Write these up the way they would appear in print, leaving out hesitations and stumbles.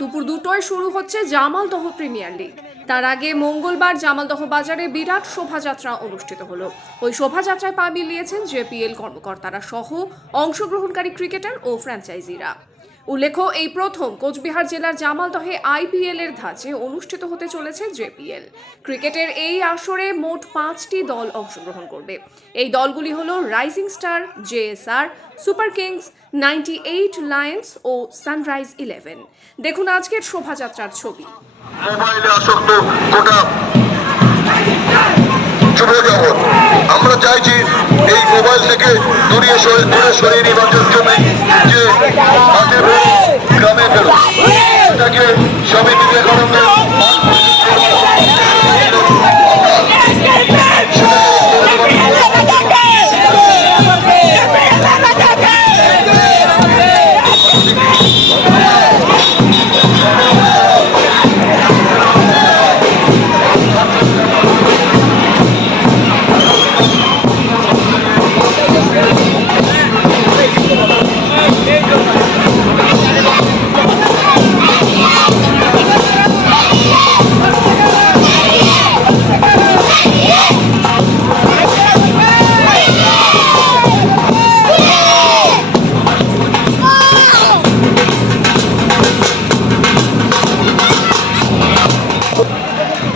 দুপুর 2টায় শুরু হচ্ছে জামালদহ প্রিমিয়ার লিগ। তার আগে মঙ্গলবার জামালদহ বাজারে বিরাট শোভাযাত্রা অনুষ্ঠিত হলো। ওই শোভাযাত্রায় পা মিলিয়েছেন জেপিএল কর্মকর্তারা সহ অংশগ্রহণকারী ক্রিকেটার ও ফ্র্যাঞ্চাইজিরা। উল্লেখ্য, এই প্রথম কোচবিহার জেলার জামালদহে আইপিএল এর ধাঁচে অনুষ্ঠিত হতে চলেছে জেপিএল। ক্রিকেটের এই আসরে মোট 5টি দল অংশগ্রহণ করবে। এই দলগুলি হলো rising star, JSR, super kings, 98 lions ও সানরাইজ 11। দেখুন আজকের শোভাযাত্রার ছবি। মোবাইলে আসক্ত গোটা যুব জগৎ, আমরা চাইছি এই মোবাইল থেকে দূরে সরিয়ে নেবার জন্য যে মাঠে গ্রামে ফেরো, সেটাকে স্বামী বিবেকানন্দের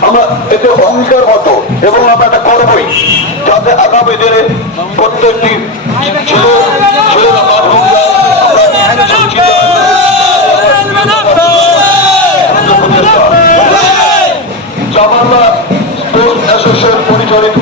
আমরা এতে অঙ্গীকার মতো এবং আমরা এটা করবই, যাতে আগামী দিনে প্রত্যেকটি ছেলেরা জামালদহ স্পোর্টস অ্যাসোসিয়েশন পরিচালিত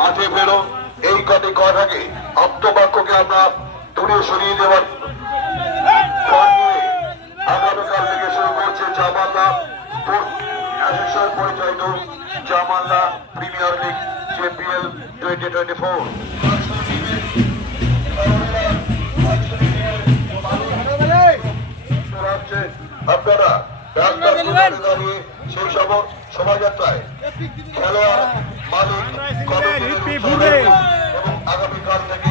মাঠে ফেরো, এই কথাকে আপ্তবাক্যকে আমরা দূরে সরিয়ে দেওয়ার আগামীকাল থেকে শুরু করছে জামালদহ স্পোর্টস অ্যাসোসিয়েশন পরিচালিত জামালদহ প্রিমিয়ার লিগ জেপিএল 2024। আপনারা দাঁড়িয়ে সেই সব শোভাযাত্রায় খেলোয়াড়, মালিক, এবং আগামীকাল থেকে